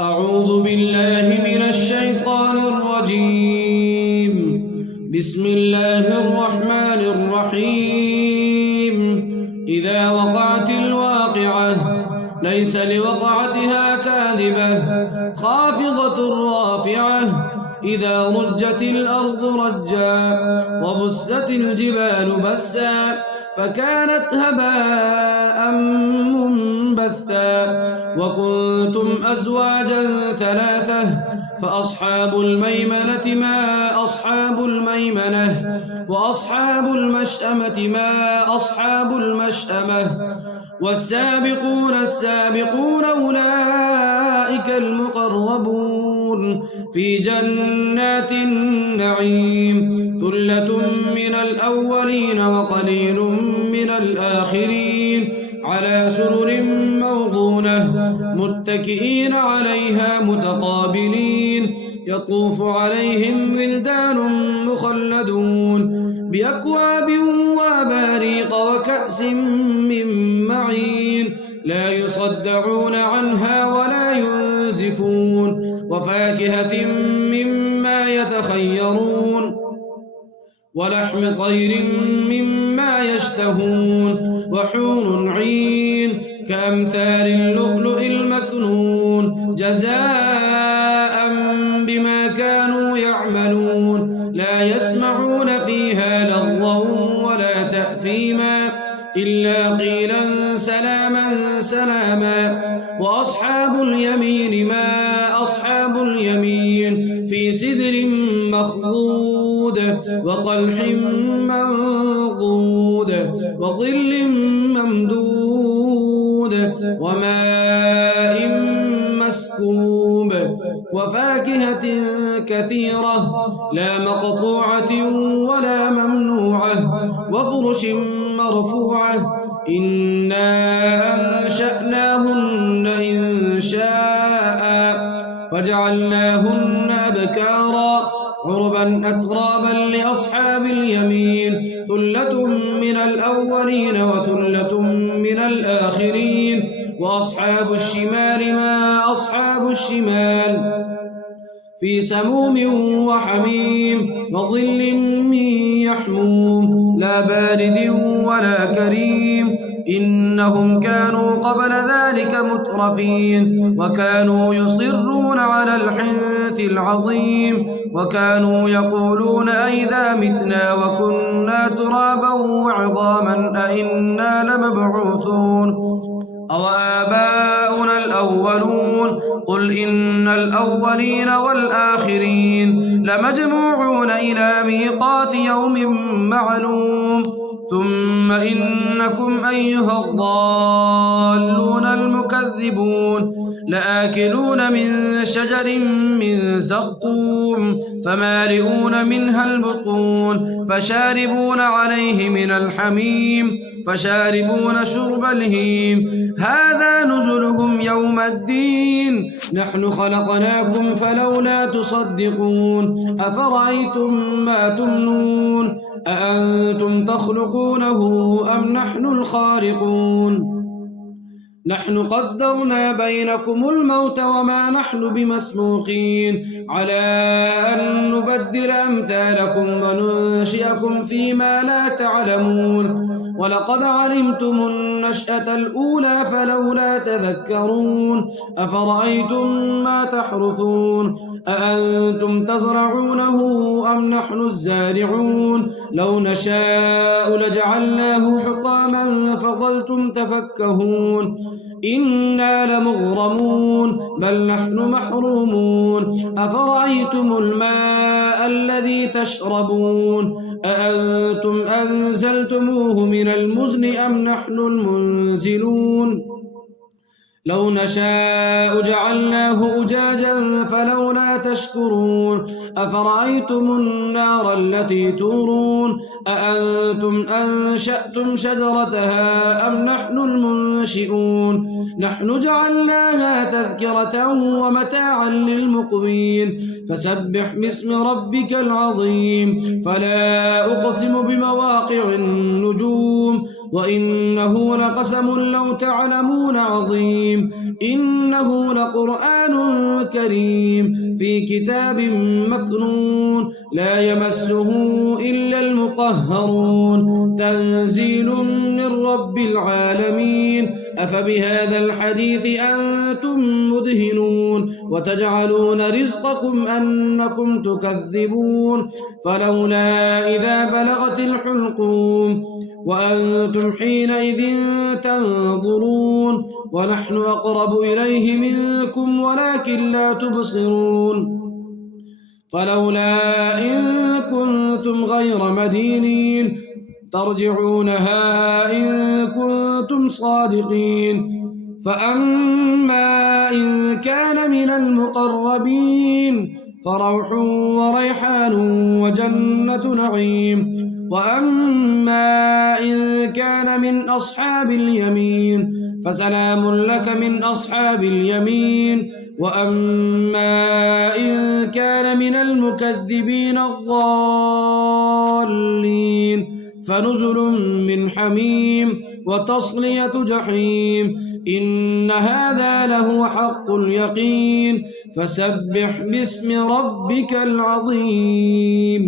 أعوذ بالله من الشيطان الرجيم. بسم الله الرحمن الرحيم. إذا وقعت الواقعة ليس لوقعتها كاذبة خافضة رافعة إذا رجت الأرض رجا وبست الجبال بسا فكانت هباء منبثا وكنتم أزواجا ثلاثة فأصحاب الميمنة ما أصحاب الميمنة وأصحاب المشأمة ما أصحاب المشأمة والسابقون السابقون أولئك المقربون في جنات النعيم ثلة من الأولين وقليل من الآخرين على سرر موضونة متكئين عليها متقابلين يطوف عليهم ولدان مخلدون بأكواب وأباريق وكأس من معين لا يصدعون عنها ولا ينزفون وفاكهة مما يتخيرون ولحم طير مما يشتهون وحور عين كأمثال اللؤلؤ المكنون جزاء بما كانوا يعملون لا يسمعون فيها لغوا ولا تأثيما إلا قيلا سلاما سلاما وأصحاب اليمين ما أصحاب اليمين في سدر مخضود وطلح منضود وظل ممدود وماء مسكوب وفاكهة كثيرة لا مقطوعة ولا ممنوعة وفرش مرفوعة إنا أنشأناهن إنشاء فجعلناهن أبكارا عربا أترابا لأصحاب اليمين ثلة من الأولين وثلة من الآخرين وأصحاب الشمال ما أصحاب الشمال في سموم وحميم وظل من يحموم لا بارد ولا كريم إنهم كانوا قبل ذلك مترفين وكانوا يصرون على الحنث العظيم وكانوا يقولون أئذا متنا وكنا ترابا وعظاما أئنا لمبعوثون أو آباؤنا الأولون قل إن الأولين والآخرين لمجموعون إلى ميقات يوم معلوم ثم إنكم أيها الضالون المكذبون لآكلون من شجر من زقوم فمالئون منها البطون فشاربون عليه من الحميم فشاربون شرب الهيم هذا نزلهم يوم الدين نحن خلقناكم فلولا تصدقون أفرأيتم ما تمنون أأنتم تخلقونه أم نحن الخالقون نحن قدرنا بينكم الموت وما نحن بمسبوقين على أن نبدل أمثالكم وننشئكم فيما لا تعلمون ولقد علمتم النشأة الأولى فلولا تذكرون أفرأيتم ما تحرثون أأنتم تزرعونه أم نحن الزارعون لو نشاء لجعلناه حطاما فظلتم تفكهون إنا لمغرمون بل نحن محرومون أفرأيتم الماء الذي تشربون أأنتم أنزلتموه من المزن أم نحن المنزلون لو نشاء جعلناه أجاجا فلولا تشكرون أفرأيتم النار التي تورون أأنتم أنشأتم شجرتها أم نحن المنشئون نحن جعلناها تذكرة ومتاعا للمقوين فسبح باسم ربك العظيم فلا أقسم بمواقع النجوم وإنه لقسم لو تعلمون عظيم إنه لقرآن كريم في كتاب مكنون لا يمسه إلا المطهرون تنزيل من رب العالمين أفبهذا الحديث أنتم مدهنون وتجعلون رزقكم أنكم تكذبون فلولا إذا بلغت الحلقوم وأنتم حينئذ تنظرون ونحن أقرب إليه منكم ولكن لا تبصرون فلولا إن كنتم غير مدينين ترجعونها إن كنتم صادقين فأما إن كان من المقربين فروح وريحان وجنة نعيم وأما إن كان من أصحاب اليمين فسلام لك من أصحاب اليمين وأما إن كان من المكذبين الضالين فنزل من حميم وتصلية جحيم إن هذا لهو حق اليقين فسبح باسم ربك العظيم.